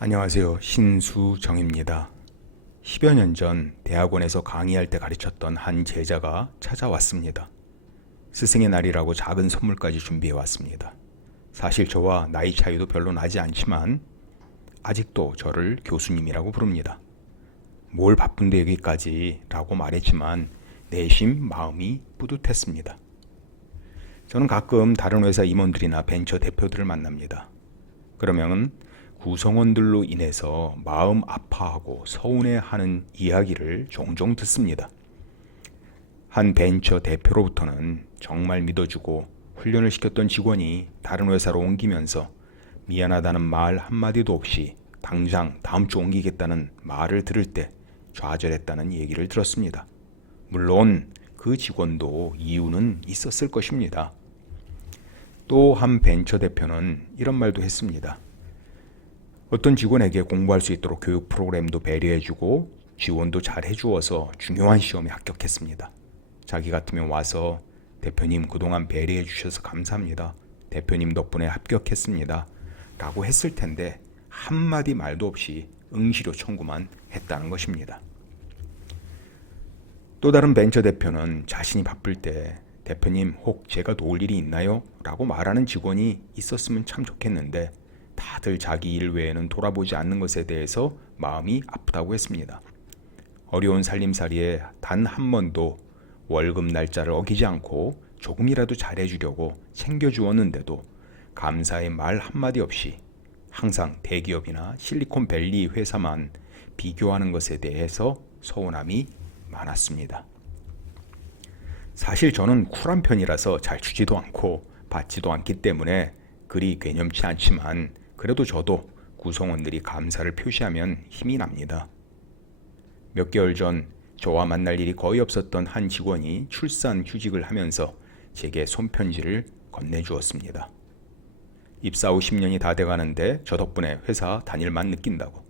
안녕하세요. 신수정입니다. 10여 년 전 대학원에서 강의할 때 가르쳤던 한 제자가 찾아왔습니다. 스승의 날이라고 작은 선물까지 준비해 왔습니다. 사실 저와 나이 차이도 별로 나지 않지만 아직도 저를 교수님이라고 부릅니다. 뭘 바쁜데 여기까지 라고 말했지만 내심 마음이 뿌듯했습니다. 저는 가끔 다른 회사 임원들이나 벤처 대표들을 만납니다. 그러면 구성원들로 인해서 마음 아파하고 서운해하는 이야기를 종종 듣습니다. 한 벤처 대표로부터는 정말 믿어주고 훈련을 시켰던 직원이 다른 회사로 옮기면서 미안하다는 말 한마디도 없이 당장 다음 주 옮기겠다는 말을 들을 때 좌절했다는 얘기를 들었습니다. 물론 그 직원도 이유는 있었을 것입니다. 또 한 벤처 대표는 이런 말도 했습니다. 어떤 직원에게 공부할 수 있도록 교육 프로그램도 배려해주고 지원도 잘 해주어서 중요한 시험에 합격했습니다. 자기 같으면 와서 대표님 그동안 배려해 주셔서 감사합니다. 대표님 덕분에 합격했습니다. 라고 했을 텐데 한마디 말도 없이 응시료 청구만 했다는 것입니다. 또 다른 벤처 대표는 자신이 바쁠 때 대표님 혹 제가 도울 일이 있나요? 라고 말하는 직원이 있었으면 참 좋겠는데 다들 자기 일 외에는 돌아보지 않는 것에 대해서 마음이 아프다고 했습니다. 어려운 살림살이에 단 한 번도 월급 날짜를 어기지 않고 조금이라도 잘해주려고 챙겨주었는데도 감사의 말 한마디 없이 항상 대기업이나 실리콘밸리 회사만 비교하는 것에 대해서 서운함이 많았습니다. 사실 저는 쿨한 편이라서 잘 주지도 않고 받지도 않기 때문에 그리 괴념치 않지만 그래도 저도 구성원들이 감사를 표시하면 힘이 납니다. 몇 개월 전 저와 만날 일이 거의 없었던 한 직원이 출산 휴직을 하면서 제게 손편지를 건네주었습니다. 입사 후 10년이 다 돼가는데 저 덕분에 회사 다닐만 느낀다고.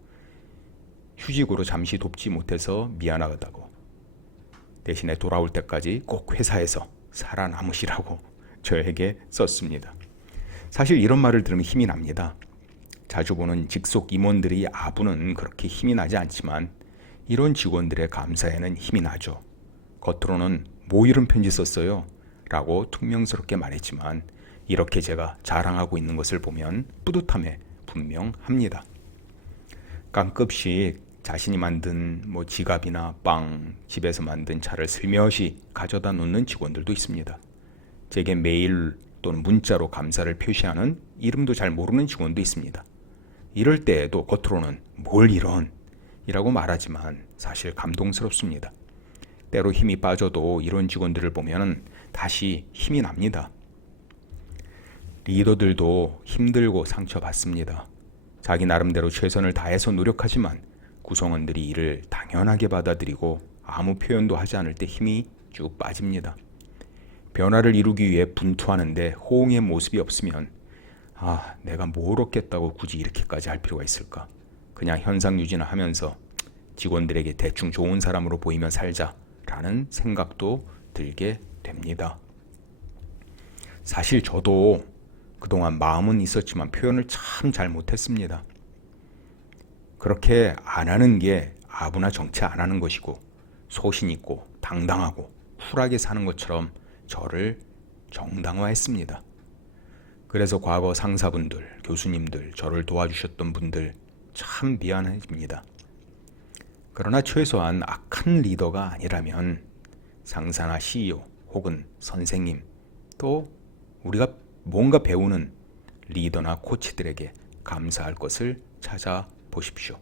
휴직으로 잠시 돕지 못해서 미안하다고. 대신에 돌아올 때까지 꼭 회사에서 살아남으시라고 저에게 썼습니다. 사실 이런 말을 들으면 힘이 납니다. 자주 보는 직속 임원들의 아부는 그렇게 힘이 나지 않지만 이런 직원들의 감사에는 힘이 나죠. 겉으로는 뭐 이런 편지 썼어요? 라고 퉁명스럽게 말했지만 이렇게 제가 자랑하고 있는 것을 보면 뿌듯함에 분명합니다. 깡급씩 자신이 만든 지갑이나 빵, 집에서 만든 차를 슬며시 가져다 놓는 직원들도 있습니다. 제게 메일 또는 문자로 감사를 표시하는 이름도 잘 모르는 직원도 있습니다. 이럴 때에도 겉으로는 뭘 이런 이라고 말하지만 사실 감동스럽습니다. 때로 힘이 빠져도 이런 직원들을 보면 다시 힘이 납니다. 리더들도 힘들고 상처받습니다. 자기 나름대로 최선을 다해서 노력하지만 구성원들이 이를 당연하게 받아들이고 아무 표현도 하지 않을 때 힘이 쭉 빠집니다. 변화를 이루기 위해 분투하는데 호응의 모습이 없으면 내가 뭘 얻겠다고 굳이 이렇게까지 할 필요가 있을까? 그냥 현상 유지나 하면서 직원들에게 대충 좋은 사람으로 보이며 살자라는 생각도 들게 됩니다. 사실 저도 그동안 마음은 있었지만 표현을 참 잘 못했습니다. 그렇게 안 하는 게 아부나 정치 안 하는 것이고 소신 있고 당당하고 쿨하게 사는 것처럼 저를 정당화했습니다. 그래서 과거 상사분들, 교수님들, 저를 도와주셨던 분들 참 미안해집니다. 그러나 최소한 악한 리더가 아니라면 상사나 CEO 혹은 선생님 또 우리가 뭔가 배우는 리더나 코치들에게 감사할 것을 찾아보십시오.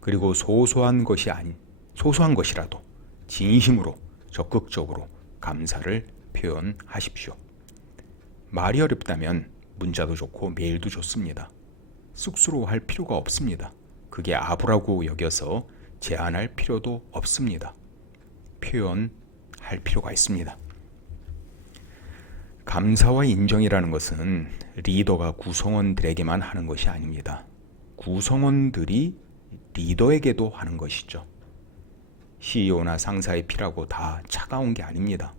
그리고 소소한 것이라도 진심으로 적극적으로 감사를 표현하십시오. 말이 어렵다면 문자도 좋고 메일도 좋습니다. 쑥스러워할 필요가 없습니다. 그게 아부라고 여겨서 제한할 필요도 없습니다. 표현할 필요가 있습니다. 감사와 인정이라는 것은 리더가 구성원들에게만 하는 것이 아닙니다. 구성원들이 리더에게도 하는 것이죠. CEO나 상사의 피라고 다 차가운 게 아닙니다.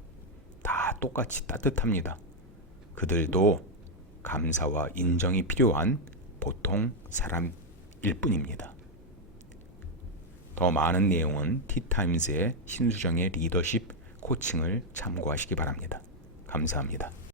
다 똑같이 따뜻합니다. 그들도 감사와 인정이 필요한 보통 사람입니다. 뿐입니다. 더 많은 내용은 티타임즈의 신수정의 리더십 코칭을 참고하시기 바랍니다. 감사합니다.